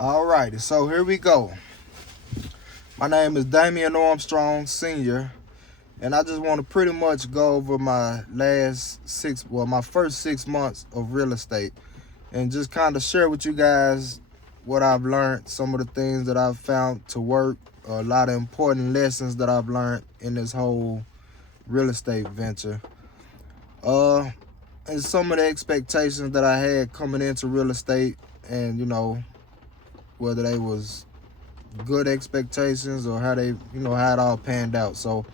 Alrighty, so here we go. My name is Damian Armstrong Sr., and I just want to pretty much go over my my first 6 months of real estate and just kind of share with you guys what I've learned, some of the things that I've found to work, a lot of important lessons that I've learned in this whole real estate venture. And some of the expectations that I had coming into real estate, and whether they was good expectations or how it all panned out. So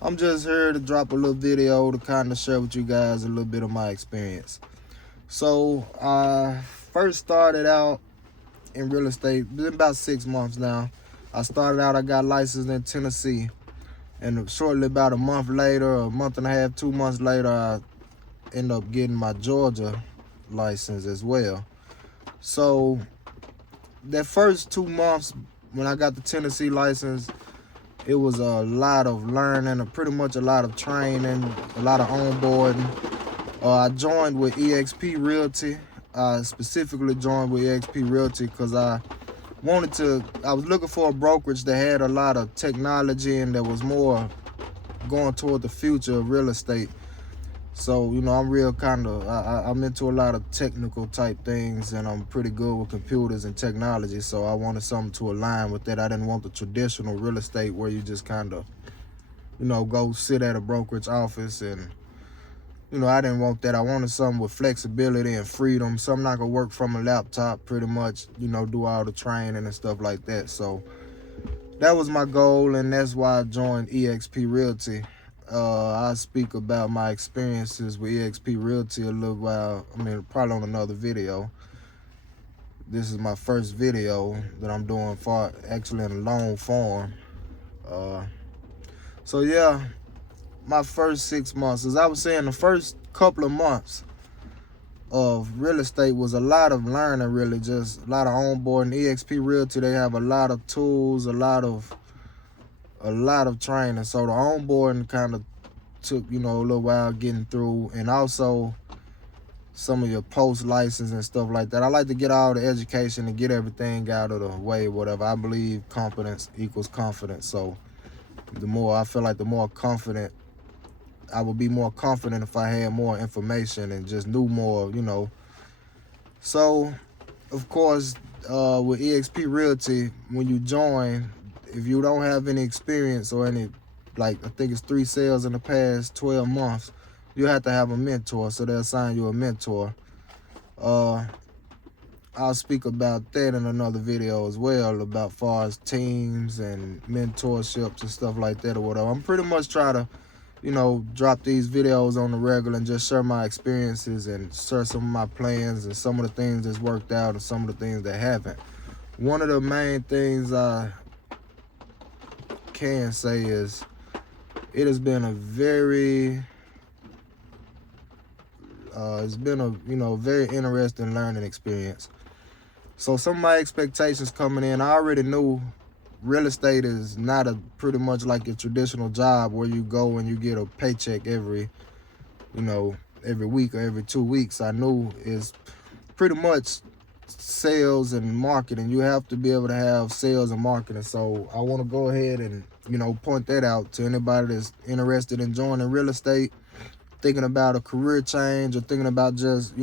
I'm just here to drop a little video to kind of share with you guys a little bit of my experience. So I first started out in real estate, been about 6 months now. I got licensed in Tennessee, and shortly about a month later, a month and a half, 2 months later, I ended up getting my Georgia license as well. So that first 2 months when I got the Tennessee license, it was a lot of learning, pretty much a lot of training, a lot of onboarding. I joined with eXp Realty. I specifically joined with eXp Realty because I was looking for a brokerage that had a lot of technology and that was more going toward the future of real estate. So, I'm into a lot of technical type things, and I'm pretty good with computers and technology. So I wanted something to align with that. I didn't want the traditional real estate where you just kind of, go sit at a brokerage office and, I didn't want that. I wanted something with flexibility and freedom. Something I could work from a laptop pretty much, do all the training and stuff like that. So that was my goal, and that's why I joined eXp Realty. I'll speak about my experiences with eXp Realty a little while. Probably on another video. This is my first video that I'm doing actually in a long form. So yeah, my first 6 months, as I was saying, the first couple of months of real estate was a lot of learning, really, just a lot of onboarding. eXp Realty, they have a lot of tools, a lot of training. So the onboarding kind of took, a little while getting through, and also some of your post license and stuff like that. I like to get all the education and get everything out of the way, whatever. I believe competence equals confidence. So the more confident, I would be more confident if I had more information and just knew more, So, of course, with eXp Realty, when you join, if you don't have any experience or any, I think it's 3 sales in the past 12 months, you have to have a mentor. So they'll assign you a mentor. I'll speak about that in another video as well, about far as teams and mentorships and stuff like that or whatever. I'm pretty much trying to, drop these videos on the regular and just share my experiences and share some of my plans and some of the things that's worked out and some of the things that haven't. One of the main things I can say is it has been a very very interesting learning experience. So some of my expectations coming in, I already knew real estate is not pretty much like a traditional job where you go and you get a paycheck every week or every 2 weeks. I knew it's pretty much sales and marketing. You have to be able to have sales and marketing. So I want to go ahead and, point that out to anybody that's interested in joining real estate, thinking about a career change or thinking about just,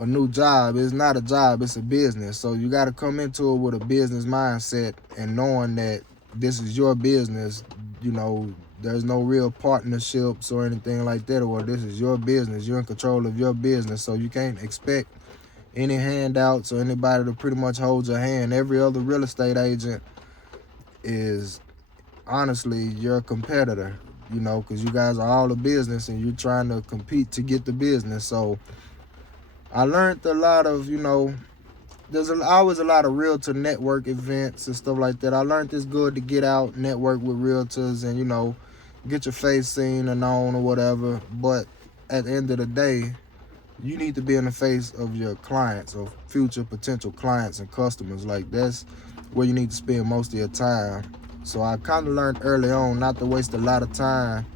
a new job. It's not a job, it's a business. So you got to come into it with a business mindset and knowing that this is your business. There's no real partnerships or anything like that, or this is your business. You're in control of your business. So you can't expect any handouts or anybody to pretty much hold your hand. Every other real estate agent is honestly your competitor, because you guys are all a business and you're trying to compete to get the business. So I learned a lot of, there's always a lot of realtor network events and stuff like that. I learned it's good to get out, network with realtors and, get your face seen and known or whatever. But at the end of the day, you need to be in the face of your clients or future potential clients and customers. That's where you need to spend most of your time. So I kind of learned early on not to waste a lot of time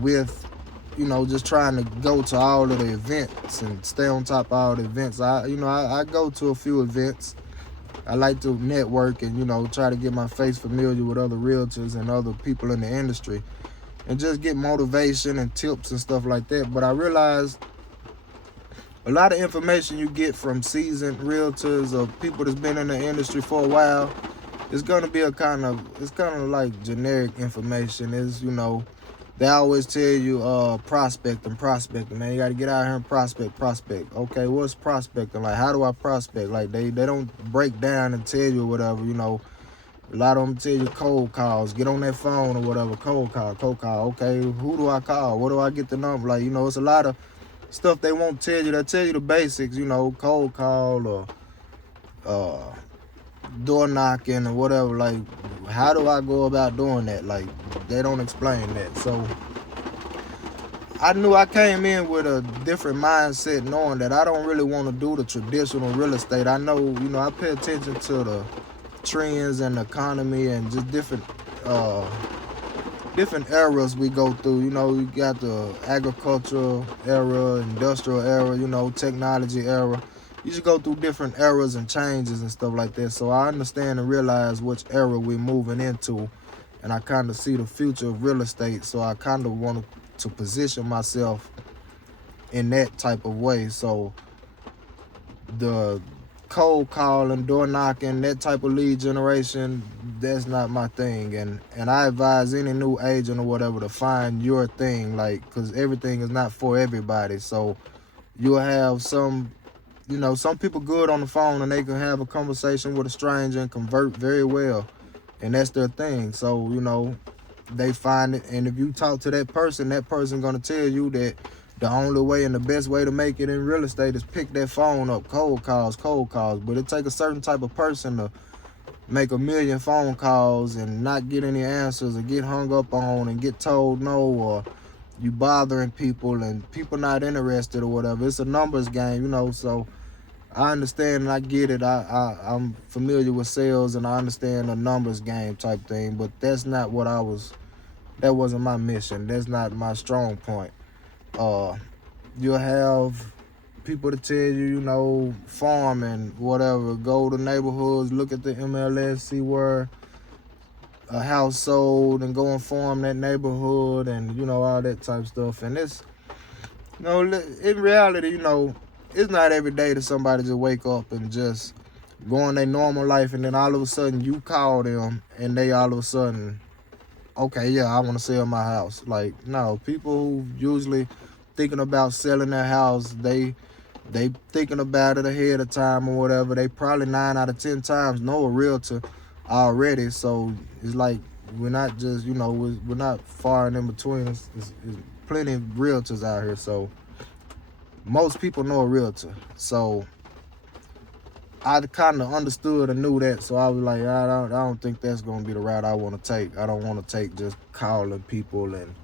with you know, just trying to go to all of the events and stay on top of all the events. I go to a few events. I like to network and, you know, try to get my face familiar with other realtors and other people in the industry and just get motivation and tips and stuff like that. But I realized a lot of information you get from seasoned realtors or people that's been in the industry for a while, it's kind of like generic information. Is, you know, they always tell you prospecting, man. You got to get out here and prospect. Okay, what's prospecting? Like, how do I prospect? Like, they don't break down and tell you whatever, you know. A lot of them tell you cold calls. Get on that phone or whatever. Cold call. Okay, who do I call? What do I get the number? Like, you know, it's a lot of stuff they won't tell you. They'll tell you the basics, you know, cold call or door knocking or whatever. Like, how do I go about doing that? Like, they don't explain that. So I knew I came in with a different mindset, knowing that I don't really want to do the traditional real estate. I know, you know, I pay attention to the trends and the economy and just different eras we go through. You know, you got the agricultural era, industrial era, you know, technology era. You just go through different eras and changes and stuff like that. So I understand and realize which era we're moving into, and I kind of see the future of real estate. So I kind of want to position myself in that type of way. So the cold calling, door knocking, that type of lead generation, that's not my thing. And I advise any new agent or whatever to find your thing, like, because everything is not for everybody. So you'll have some, you know, some people good on the phone and they can have a conversation with a stranger and convert very well, and that's their thing. So, you know, they find it, and if you talk to that person gonna tell you that the only way and the best way to make it in real estate is pick that phone up, cold calls. But it takes a certain type of person to make a million phone calls and not get any answers, or get hung up on and get told no, or you bothering people and people not interested or whatever. It's a numbers game, you know. So I understand and I get it. I'm familiar with sales and I understand the numbers game type thing, but that's not what that wasn't my mission. That's not my strong point. You'll have people to tell you, you know, farming, whatever. Go to neighborhoods, look at the MLS, see where a house sold, and go and farm that neighborhood, and, you know, all that type of stuff. And it's, you know, in reality, you know, it's not every day that somebody just wake up and just go on their normal life, and then all of a sudden you call them and they all of a sudden, okay, yeah, I want to sell my house. Like, no, people who usually thinking about selling their house, they thinking about it ahead of time or whatever. They probably 9 out of 10 times know a realtor already. So it's like, we're not just, you know, we're not far and in between. It's plenty of realtors out here. So most people know a realtor. So I kind of understood and knew that. So I was like, I don't think that's going to be the route I want to take. I don't want to take just calling people, and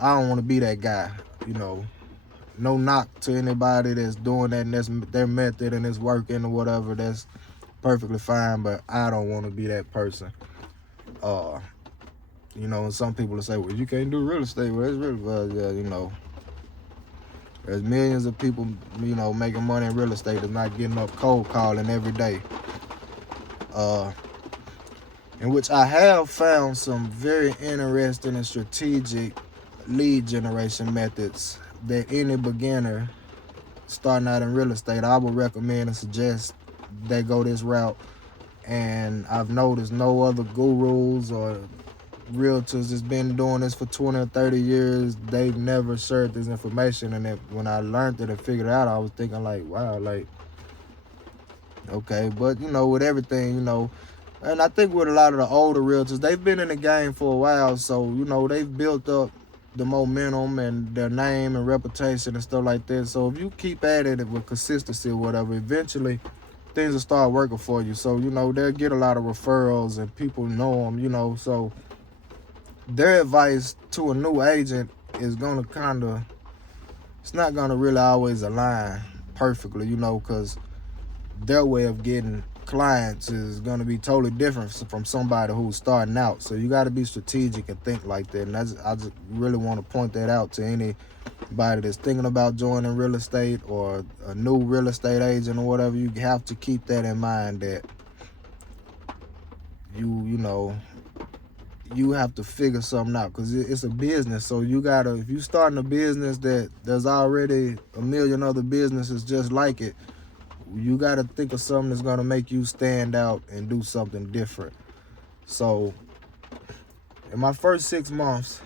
I don't want to be that guy, you know. No knock to anybody that's doing that and that's their method and it's working or whatever. That's perfectly fine, but I don't want to be that person. You know, and some people will say, well, you can't do real estate. Well, it's really, yeah, you know. There's millions of people, you know, making money in real estate that's not getting up cold calling every day. In which I have found some very interesting and strategic lead generation methods that any beginner starting out in real estate, I would recommend and suggest they go this route. And I've noticed no other gurus or realtors that's been doing this for 20 or 30 years, they've never shared this information. And when I learned it and figured it out, I was thinking like, wow, like, okay. But, you know, with everything, you know, and I think with a lot of the older realtors, they've been in the game for a while. So, you know, they've built up the momentum and their name and reputation and stuff like that. So if you keep at it with consistency or whatever, eventually things will start working for you. So, you know, they'll get a lot of referrals and people know them, you know. So their advice to a new agent is going to kind of, it's not going to really always align perfectly, you know, because their way of getting clients is going to be totally different from somebody who's starting out. So you got to be strategic and think like that. And I just really want to point that out to anybody that's thinking about joining real estate or a new real estate agent or whatever. You have to keep that in mind, that you have to figure something out, because it's a business. So you gotta, if you starting a business that there's already a million other businesses just like it, you gotta think of something that's gonna make you stand out and do something different. So in my first 6 months,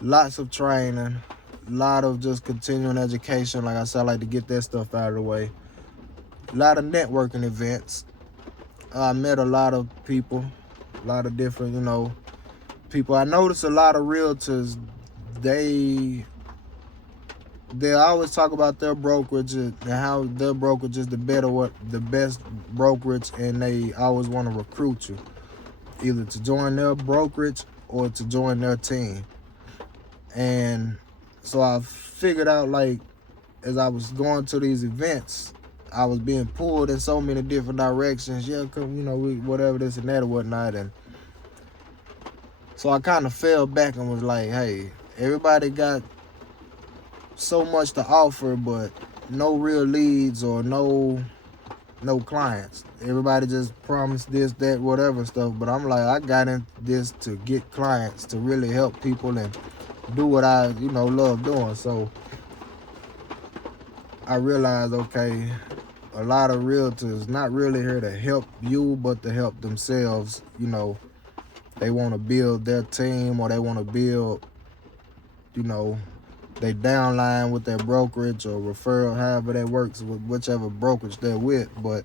lots of training, a lot of just continuing education. Like I said, I like to get that stuff out of the way. A lot of networking events. I met a lot of people, a lot of different, people. I noticed a lot of realtors, they always talk about their brokerage and how their brokerage is the best brokerage, and they always want to recruit you either to join their brokerage or to join their team. And so I figured out, like, as I was going to these events, I was being pulled in so many different directions. Yeah, come, whatever, this and that or whatnot. And so I kind of fell back and was like, hey, everybody got so much to offer, but no real leads or no clients. Everybody just promised this, that, whatever stuff. But I'm like, I got in this to get clients, to really help people and do what I, love doing. So I realized, okay, a lot of realtors not really here to help you, but to help themselves. They want to build their team, or they want to build, they downline with their brokerage or referral, however that works with whichever brokerage they're with. But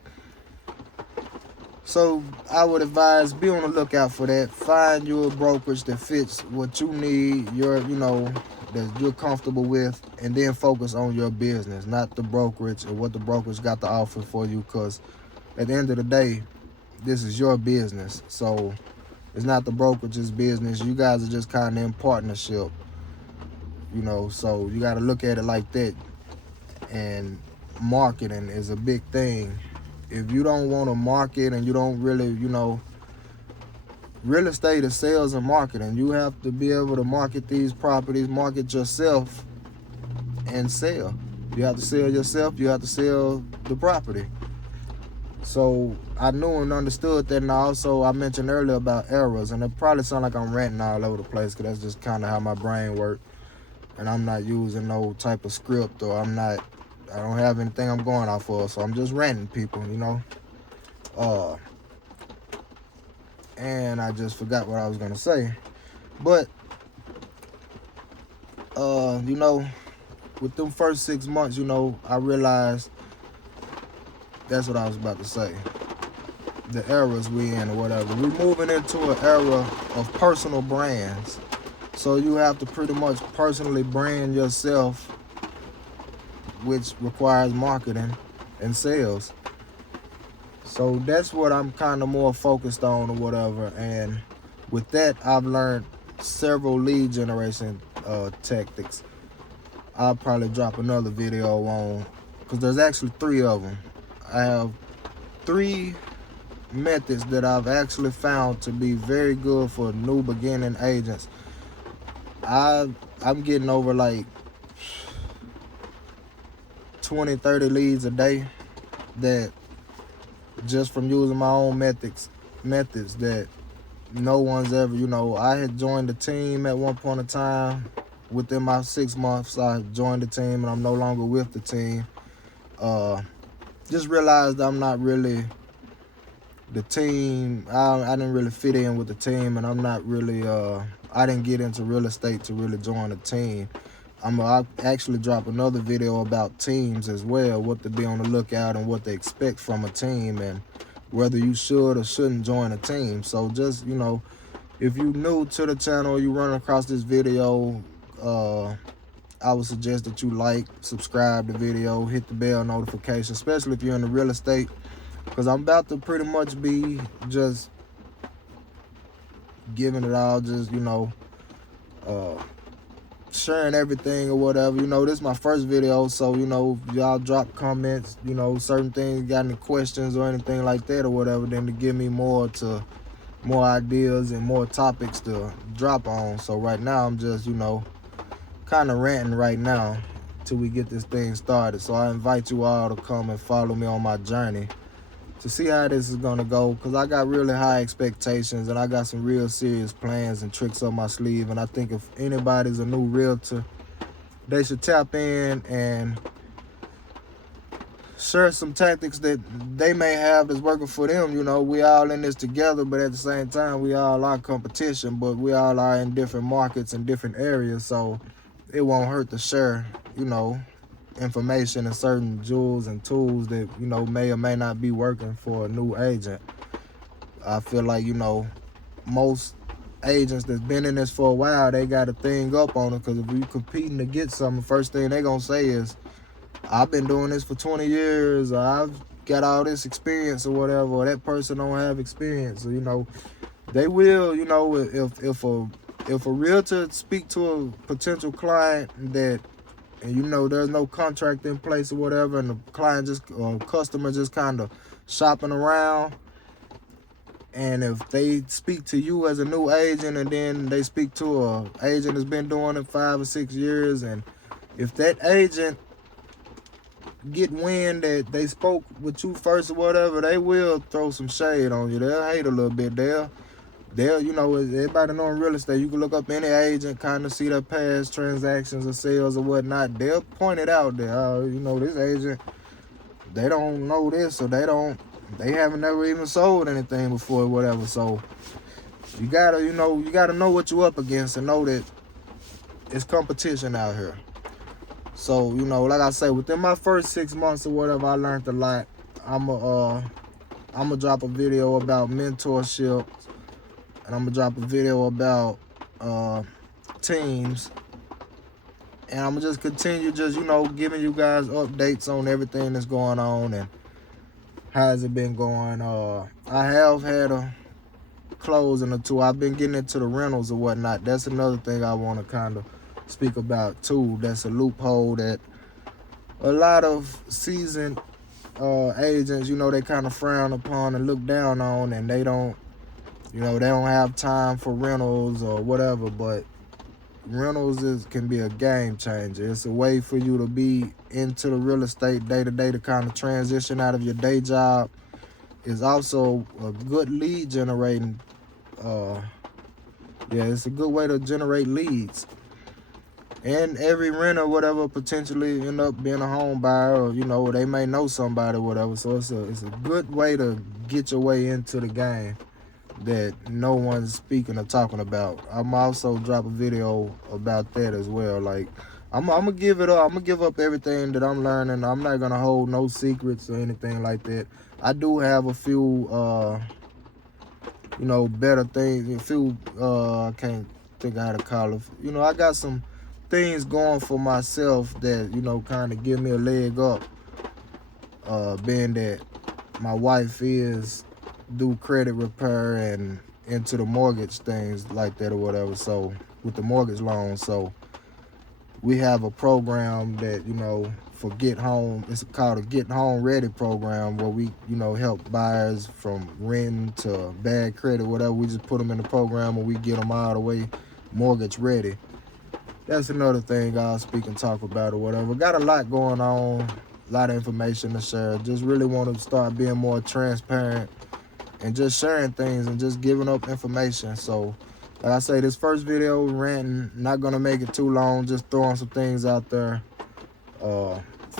so I would advise, be on the lookout for that. Find you a brokerage that fits what you need, that you're comfortable with, and then focus on your business, not the brokerage or what the brokerage got to offer for you. Because at the end of the day, this is your business. So it's not the brokerage's business. You guys are just kind of in partnership. So you got to look at it like that. And marketing is a big thing. If you don't want to market and you don't really, real estate is sales and marketing. You have to be able to market these properties, market yourself, and sell. You have to sell yourself. You have to sell the property. So I knew and understood that. And I mentioned earlier about errors. And it probably sounds like I'm ranting all over the place, because that's just kind of how my brain works. And I'm not using no type of script, or I don't have anything I'm going off of. So I'm just ranting, people, and I just forgot what I was going to say. But, with them first 6 months, I realized that's what I was about to say. The eras we in or whatever. We're moving into an era of personal brands. So you have to pretty much personally brand yourself, which requires marketing and sales. So that's what I'm kind of more focused on or whatever. And with that, I've learned several lead generation tactics. I'll probably drop another video on, because there's actually 3 of them. I have 3 methods that I've actually found to be very good for new beginning agents. I'm getting over like 20, 30 leads a day, that just from using my own methods that no one's ever, I had joined the team at one point in time. Within my 6 months, I joined the team, and I'm no longer with the team. Just realized I'm not really the team. I didn't really fit in with the team, and I'm not really, I didn't get into real estate to really join a team. I'll actually drop another video about teams as well, what to be on the lookout and what to expect from a team, and whether you should or shouldn't join a team. So just, if you're new to the channel, you run across this video, I would suggest that you like, subscribe the video, hit the bell notification, especially if you're in the real estate, because I'm about to pretty much be just giving it all, just, sharing everything or whatever. You know, this is my first video, so, you know, if y'all drop comments, you know, certain things, got any questions or anything like that or whatever, then to give me more ideas and more topics to drop on. So right now I'm just, you know, kind of ranting right now till we get this thing started. So I invite you all to come and follow me on my journey to see how this is gonna go, because I got really high expectations and I got some real serious plans and tricks up my sleeve. And I think if anybody's a new realtor, they should tap in and share some tactics that they may have that's working for them. You know, we all in this together, but at the same time, we all are competition, but we all are in different markets and different areas. So it won't hurt to share, you know, information and certain jewels and tools that, you know, may or may not be working for a new agent. I feel like, you know, most agents that's been in this for a while, they got a thing up on them, because if you competing to get something, first thing they gonna say is, I've been doing this for 20 years, or I've got all this experience or whatever, or that person don't have experience. So, you know, they will, you know, if a realtor speak to a potential client that, and you know, there's no contract in place or whatever, and the client just, or customer just kind of shopping around, and if they speak to you as a new agent, and then they speak to a agent that's been doing it 5 or 6 years, and if that agent get wind that they spoke with you first or whatever, they will throw some shade on you. They'll hate a little bit. They'll, you know, everybody know in real estate, you can look up any agent, kind of see their past transactions or sales or whatnot. They'll point it out there. You know, this agent, they don't know this, or they haven't never even sold anything before or whatever. So you gotta, you know what you're up against and know that it's competition out here. So, you know, like I say, within my first 6 months or whatever, I learned a lot. I'm gonna drop a video about mentorship, and I'm gonna drop a video about teams, and I'm gonna just continue just, you know, giving you guys updates on everything that's going on and how's it been going. I have had a closing or two. I've been getting into the rentals or whatnot. That's another thing I want to kind of speak about too. That's a loophole that a lot of seasoned agents, you know, they kind of frown upon and look down on, and they don't, you know, they don't have time for rentals or whatever. But rentals can be a game changer. It's a way for you to be into the real estate day to day, to kind of transition out of your day job. It's also a good lead generating. It's a good way to generate leads. And every renter, whatever, potentially end up being a home buyer, or, you know, they may know somebody or whatever. So it's a good way to get your way into the game that no one's speaking or talking about. I'm also drop a video about that as well. Like, I'm gonna give it up. I'm gonna give up everything that I'm learning. I'm not gonna hold no secrets or anything like that. I do have a few, you know, better things. A few, I can't think of how to call it. You know, I got some things going for myself that, you know, kind of give me a leg up, being that my wife is do credit repair and into the mortgage things like that or whatever. So with the mortgage loan, so we have a program that, you know, for Get Home, it's called a Get Home Ready program, where we, you know, help buyers from renting to bad credit, whatever. We just put them in the program and we get them all the way mortgage ready. That's another thing I'll speak and talk about or whatever. Got a lot going on, a lot of information to share. Just really want to start being more transparent and just sharing things and just giving up information. So, like I say, this first video, ranting, not going to make it too long, just throwing some things out there.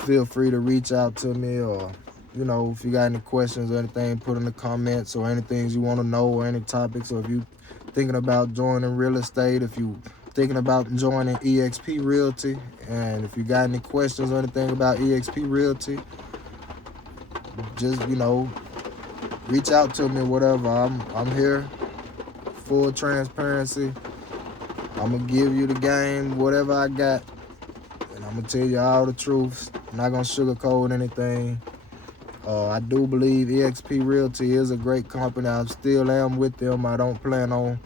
Feel free to reach out to me, or, you know, if you got any questions or anything, put in the comments, or anything you want to know, or any topics, or if you thinking about joining real estate, if you thinking about joining eXp Realty, and if you got any questions or anything about eXp Realty, just, you know, reach out to me, whatever. I'm here, full transparency. I'm gonna give you the game, whatever I got, and I'm gonna tell you all the truths. I'm not gonna sugarcoat anything. I do believe eXp Realty is a great company. I still am with them. I don't plan on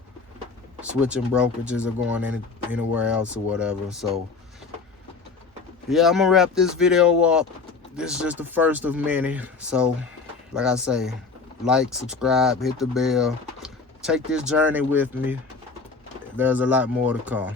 switching brokerages or going anywhere else or whatever. So yeah, I'm gonna wrap this video up. This is just the first of many. So like I say, like, subscribe, hit the bell, take this journey with me. There's a lot more to come.